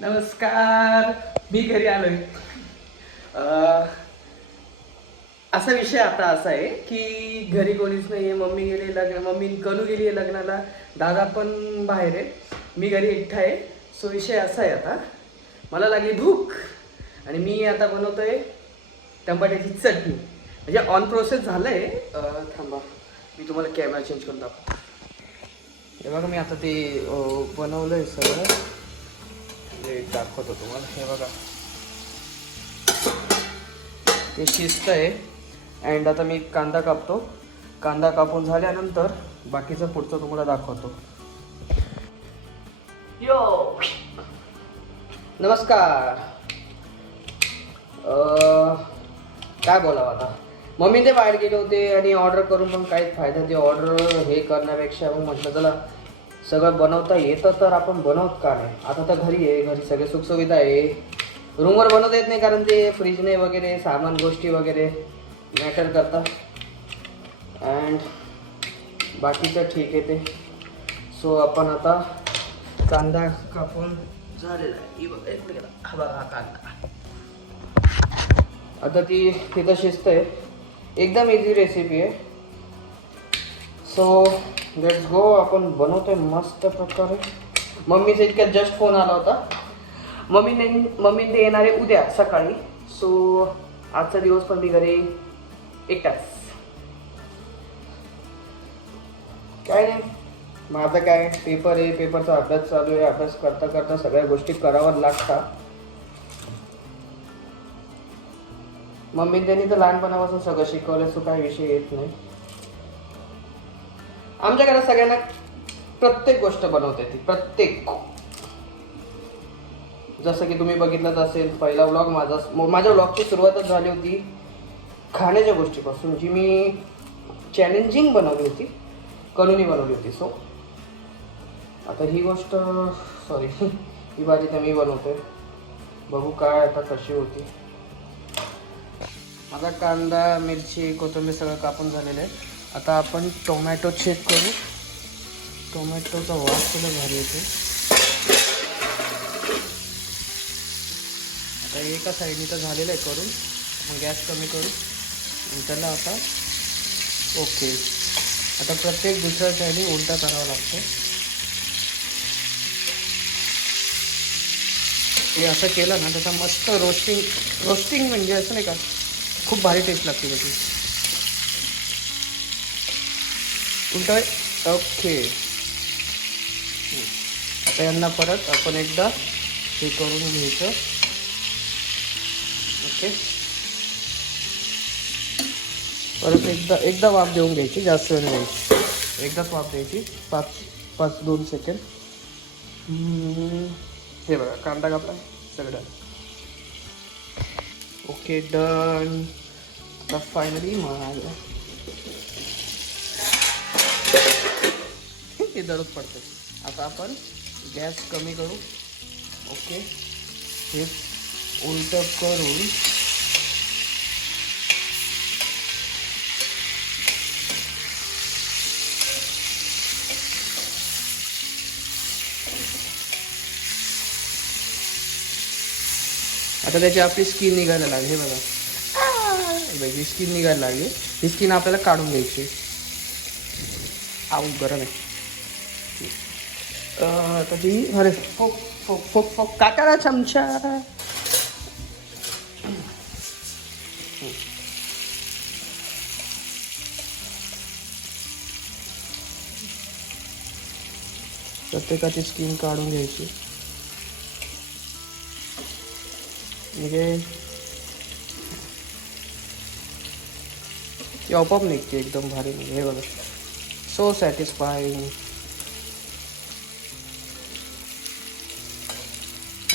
नमस्कार. मी घरी आलोय. असा विषय आता असा आहे की घरी कोणीच नाही आहे. मम्मी गेली मम्मी कनू गेली आहे लग्नाला. दादा पण बाहेर आहे. मी घरी एकटा आहे. सो विषय असा आहे, आता मला लागली भूक आणि मी आता बनवतोय टमाट्याची चटणी. म्हणजे ऑन प्रोसेस झालंय. थांबा, मी तुम्हाला कॅमेरा चेंज करून दाखवतो. हे बघा, मी आता ते बनवलंय सगळं. दाखवतो तुम्हाला. हे बघा, ते शिजत आहे. अँड आता मी कांदा कापतो. कांदा कापून झाल्यानंतर बाकीचं पुढचं तुम्हाला दाखवतो. यो नमस्कार. काय बोलावं आता. मम्मी ते बाहेर गेले होते आणि ऑर्डर करून पण काहीच फायदा. ते ऑर्डर हे करण्यापेक्षा मग म्हटलं चला सगळं बनवता येतं तर आपण बनवत का नाही. आता तर घरी आहे, घरी सगळे सुखसुविधा आहे. रूमवर बनवता येत नाही कारण ते फ्रीजने वगैरे सामान गोष्टी वगैरे मॅटर करतात. अँड बाकीचं ठीक आहे ते. सो आपण आता कांदा कापून झालेला आहे. हा बघा कांदा. आता ती तिथं शिजतंय. एकदम इझी रेसिपी आहे. So let's go. आपण बनवतोय मस्त प्रकारे. मम्मीचा इतक्या जस्ट फोन आला होता. मम्मी ते येणार आहे उद्या सकाळी. सो आजचा दिवस पण मी घरी एकटाच. काय नाही, माझं काय पेपर आहे. पेपरचा अभ्यास चालू आहे. अभ्यास करता करता सगळ्या गोष्टी कराव्या लागतात. मम्मी त्यांनी तर लहानपणापासून सगळं शिकवलं. सो काही विषय येत नाही. आमच्या घरात सगळ्यांना प्रत्येक गोष्ट बनवता येते. प्रत्येक. जसं की तुम्ही बघितलंच असेल, पहिला व्लॉग माझ्या व्लॉगची सुरुवातच झाली होती खाण्याच्या गोष्टीपासून, जी मी चॅलेंजिंग बनवली होती. कनूनी बनवली होती. सो आता ही गोष्ट ही भाजी तर मी बनवतोय. बघू काय आता कशी होती. माझा कांदा मिरची कोथिंबीर सगळं कापून झालेलं आहे. आता आपण टोमॅटो चेक करू. टोमॅटोचा वास सुद्धा भारी येतो. आता एका साईडने तर झालेलं आहे करून. मग गॅस कमी करू आणि त्याला आता ओके. आता प्रत्येक दुसऱ्या साईडने उलटा करावा लागतो. हे असं केलं ना त्याचा मस्त रोस्टिंग म्हणजे असं नाही का, खूप भारी टेस्ट लागते त्याची. उलट ओके. आता यांना परत आपण एकदा हे करून घ्यायचं. ओके, परत एकदा वाफ देऊन घ्यायची. जास्त वेळ घ्यायची. एकदाच वाफ द्यायची. 2 सेकंड. हे बघा, कांदा कापला सगळं. Okay, done. आता फायनली मला ते दरच पडते. आता आपण गॅस कमी करू. ओके, हे उलट करून आता त्याची आपली स्किन निघायला लागली. हे बघा, ही स्किन निघायला लागली. ही स्किन आपल्याला काढून घ्यायची. आऊ गरम आहे. आता ती अरे फोक काकारा चमचा. प्रत्येकाची स्किन काढून घ्यायची. म्हणजे ती आपोआप निघते एकदम भारी. म्हणजे हे बघा, सो सॅटिस्फाईंग.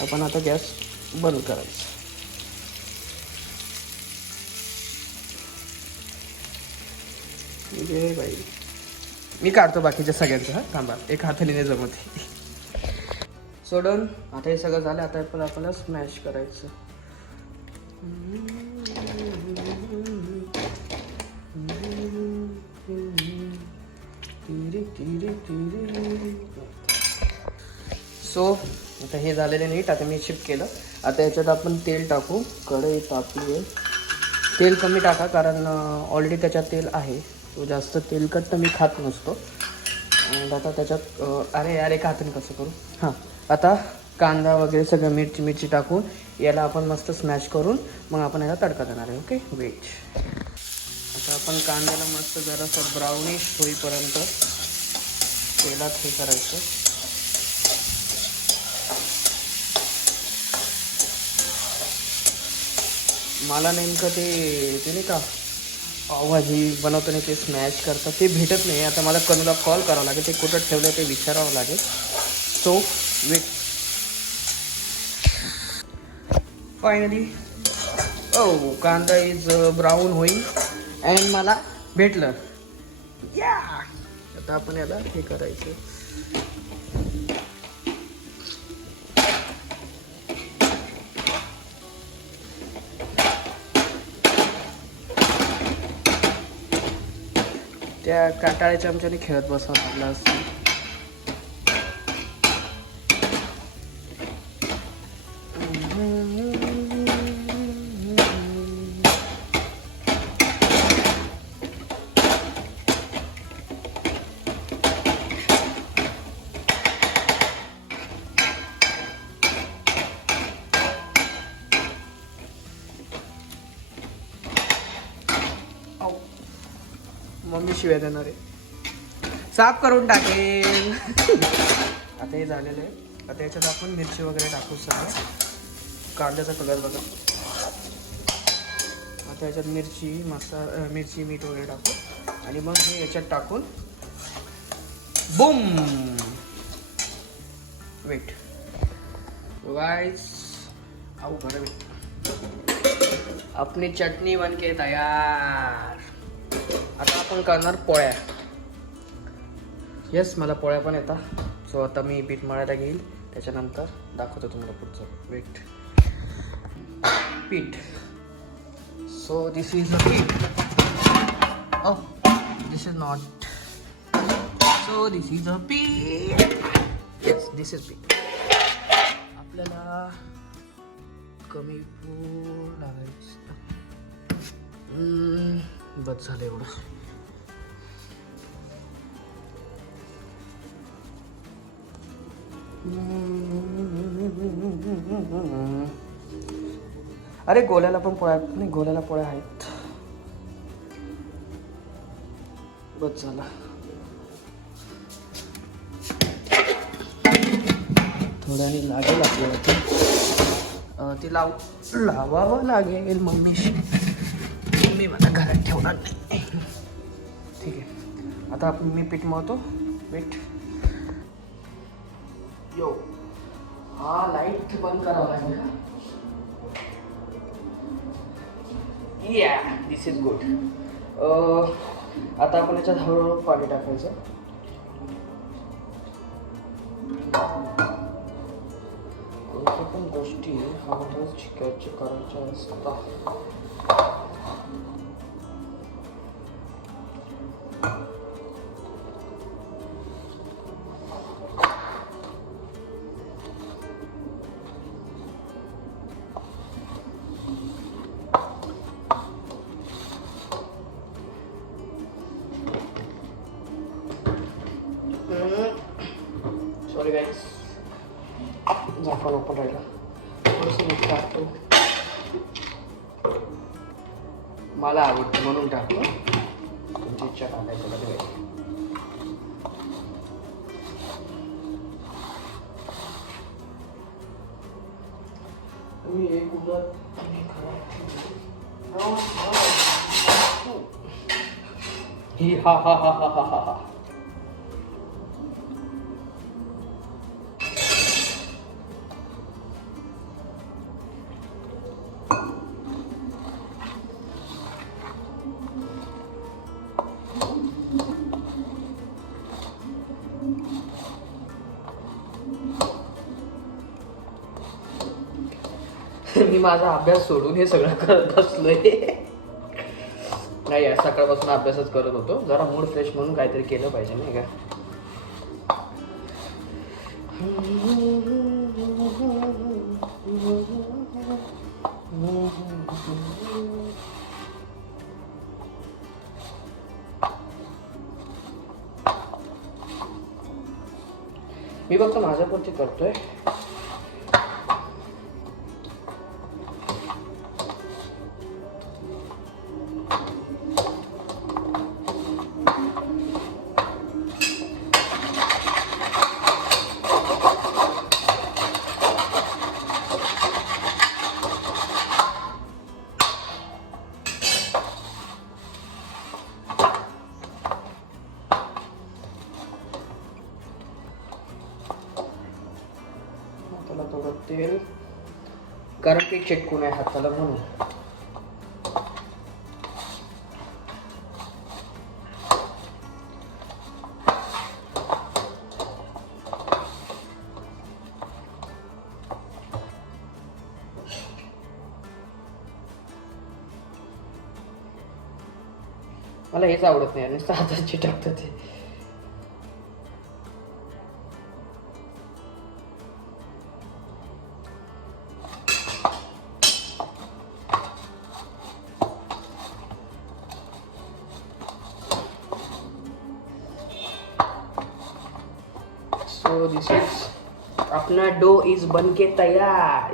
आपण आता गॅस बंद करायचा. म्हणजे बाई मी काढतो बाकीच्या सगळ्यांचं. थांबा, एक हाताने नाही जमत. सोडून आता हे सगळं झालं. आता पण आपल्याला स्मॅश करायचं. सो आता हे झालेले नीट. आता मी शिफ्ट केलं. आता याच्यात आपण तेल टाकू. कढई तापली आहे. तेल कमी टाका कारण ऑलरेडी त्याच्यात तेल आहे. तो जास्त तेलकट तर मी खात नसतो. आणि आता त्याच्यात अरे हाताने कसं करू. हां, आता कांदा वगैरे सगळं मिरची टाकून याला आपण मस्त स्मॅश करून मग आपण याला तडका देणार आहे. Okay, wait. आता आपण कांद्याला मस्त जरासं ब्राउनिश होईपर्यंत तेलात हे करायचं. मला नेमकं ते नाही का पावभाजी बनवताना ते स्मॅश करतात ते भेटत नाही. आता मला कनूला कॉल करावं लागेल. ते कुठं ठेवलं ते विचारावं लागेल. So wait. फायनली कांदा इज ब्राऊन होईल अँड मला भेटलं. या आता आपण याला हे करायचं. त्या काटाळ्याच्या आमच्याने खेळत बसावं लागलं असतं. मम्मी शिव्या देणार आहे. साफ करून टाकेल. आता हे झालेलं आहे. आता याच्यात आपण मिरची वगैरे टाकू. सगळं कांद्याचा कलर बघा. आता याच्यात मिरची मीठ वगैरे टाकू आणि मग हे याच्यात टाकून बूम. वेट गाइस, आओ घर में अपनी चटनी बन के तयार. आता आपण करणार पोळ्या. येस, मला पोळ्या पण येतात. सो आता मी पीठ मळायला घेईल. त्याच्यानंतर दाखवतो तुम्हाला पुढचं. वेट. पीठ. सो दिस इज अ पीठ. Oh, this is not. So this is a pit. Yes, this is pit. आपल्याला कमी पूर लागायचं. बस झालं एवढं. अरे गोल्याला पण पोळ्या नाही. गोल्याला पोळ्या आहेत. बस झाला. थोड्याने लागेल आपल्याला. ती लावावं लागेल. मम्मी मला घरात ठेवणार नाही. ठीक आहे. आता आपण मी पीठ मळतो. वेट. यो, हा लाईट बंद करावा लागेल का. या, दिस इज गुड. आता आपण याच्यात हळूहळू पाणी टाकायचं. कोणत्या पण गोष्टी हळूहळू शिकायच्या करायच्या असतात. सॉरी गाईस, झाकण ओपन राहिला. थोडंसं मीठ टाकतो. मला आवडतं म्हणून टाकतो. तुमची इच्छा टाकायचं मध्ये. मी एक उलट ही हा हा हा हा हा हा. मी माझा अभ्यास सोडून हे सगळं करत बसलोय. नाही, सकाळपासून अभ्यासच करत होतो. जरा मूड फ्रेश म्हणून काहीतरी केलं पाहिजे नाही का. मी फक्त माझ्यापुरती करतोय. त्याला थोडं तेल, कारण की चिटकून आहे हाताला म्हणून. मला हेच आवडत नाही, नुसतं हातात चिटकतं ते. So this is अपना डो इज बन के तैयार.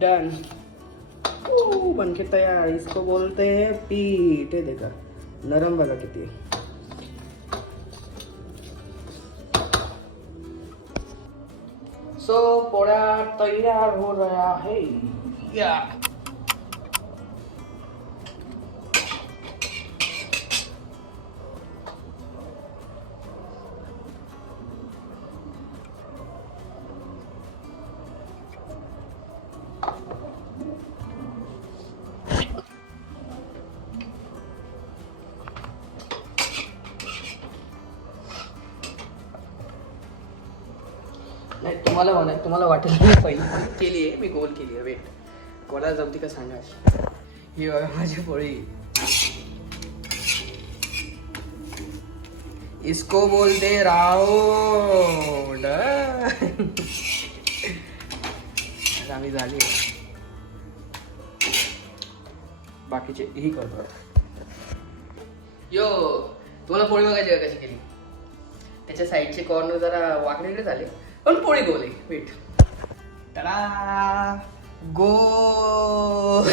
डन. बन के तैयार. इसको बोलते हैं पीठ. हे देखा नरम बघा किती. सो पोळ्या तैयार हो रहा है. या नाही तुम्हाला वाटेल मी पहिली केली आहे, मी गोल केली आहे. वेट, कोणाला जमती का सांगा. ही बघा माझी पोळी. इसको बोलते राऊंड. आम्ही झाली बाकीचे ही करतो. यो तुम्हाला पोळी बघायची कशी केली. त्याच्या साईडचे कॉर्नर जरा वाकडे झाले, पण पोळी गोल आहे. वेट, टडा, गोल.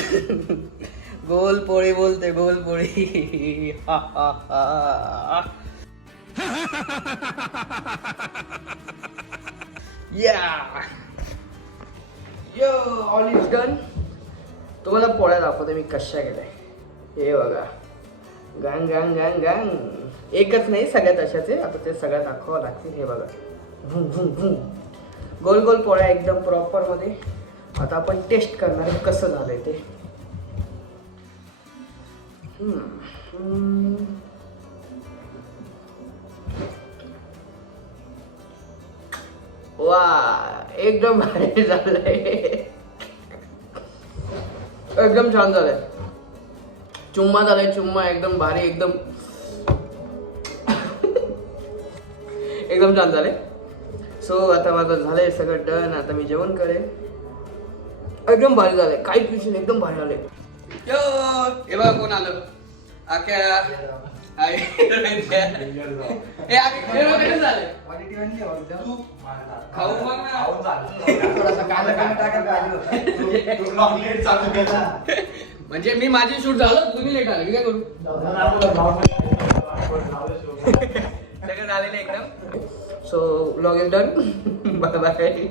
गोल पोळी बोलते, गोल पोळी. हा हा हा. या यो ऑल इज डन. तुम्हाला पोळ्या दाखवतो मी कशा केलाय. हे बघा, गांग गांग गांग गांग. एकच नाही, सगळ्यात अशाच आहे. आता ते सगळ्यात दाखवावं लागतील. हे बघा, भूम भूम भूम. गोल गोल पोळ्या एकदम प्रॉपर मध्ये. आता आपण टेस्ट करणार आहे कसं झालंय ते. वा, एकदम भारी झालंय. एकदम छान झालंय. चुम्मा झालाय, चुम्मा एकदम भारी. एकदम एकदम छान झालंय. सो आता माझं झालंय सगळं डन. आता मी जेवण करेन. एकदम भारी झालंय, काही पिशन एकदम भारी झालंय. यो हे बघा कोण आलं. आख्या खाऊ म्हणजे मी माझी शूट झालं, तुम्ही लेट आले. मी काय करू. सगळं झालेलं एकदम. So vlog is done. Bye bye.